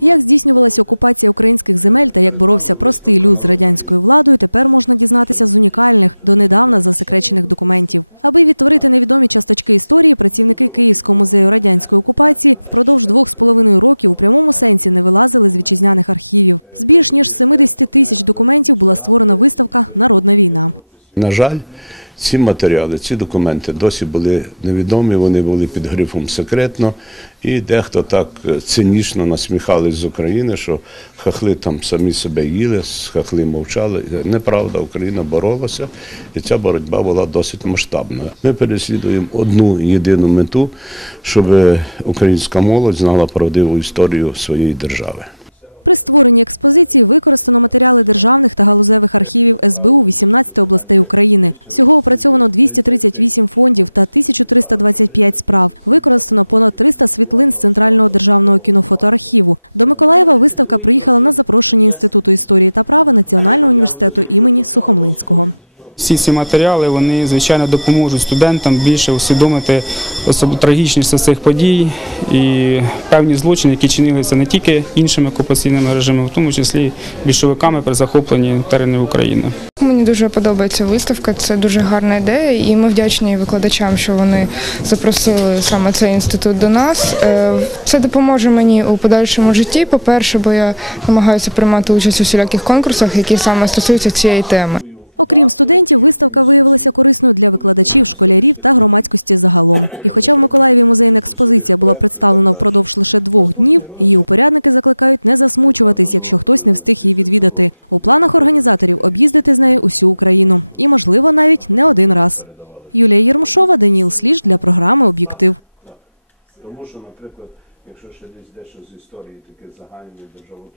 Як здійснювалася окупація українських земель та як боровся простий люд з радянською владою, тепер можна дізнатися з унікальних, донедавна засекречених документів. Аби відтворити невідомі часточки історії, працівники Київського музею радянської окупації впродовж двох з половиною років у прямому сенсі не вилазили з вітчизняних архівів. З більш ніж 70 тисяч документів була створена виставка Народна війна. На жаль, ці матеріали, ці документи досі були невідомі, вони були під грифом секретно, і дехто так цинічно насміхались з України, що хахли там самі себе їли, хахли мовчали. Неправда, Україна боролася, і ця боротьба була досить масштабною. Ми переслідуємо одну єдину мету, щоб українська молодь знала правдиву історію своєї держави. При створенні експозиції використано матеріали державних та галузевих архівів СБУ 18 областей України. Всього опрацьовано 238 фондів та 1325 справ. Використано понад 300 світлин з Центрального державного кінофотоархіву. До Миколаєва виставка приїхала на запрошення Інституту історії та права Національного університету імені Сухомлинського. Всі ці матеріали вони звичайно допоможуть студентам більше усвідомити особливо трагічність цих подій і певні злочини, які чинилися не тільки іншими окупаційними режимами, в тому числі більшовиками при захопленні теренів України. Мені дуже подобається виставка, це дуже гарна ідея, і ми вдячні викладачам, що вони запросили саме цей інститут до нас. Е, Це допоможе мені у подальшому житті. По-перше, бо я намагаюся приймати участь у всіляких конкурсах, які саме стосуються цієї теми. Окрім студентів, виставка виявилася корисною для викладачів, школярів та громадськості загалом. І хоча в Миколаєві музейна експозиція була представлена впродовж лише двох днів, її упорядники закликають не засмучуватись, якщо хтось не встиг її відвідати. У планах організаторів об'їздити з нею усю Україну і, можливо, навіть не один раз. Юлія Єрмушова, Даніл Сліж для програми Об'єктив. Тому що, наприклад, якщо ще десь дещо з історії таке загальної держави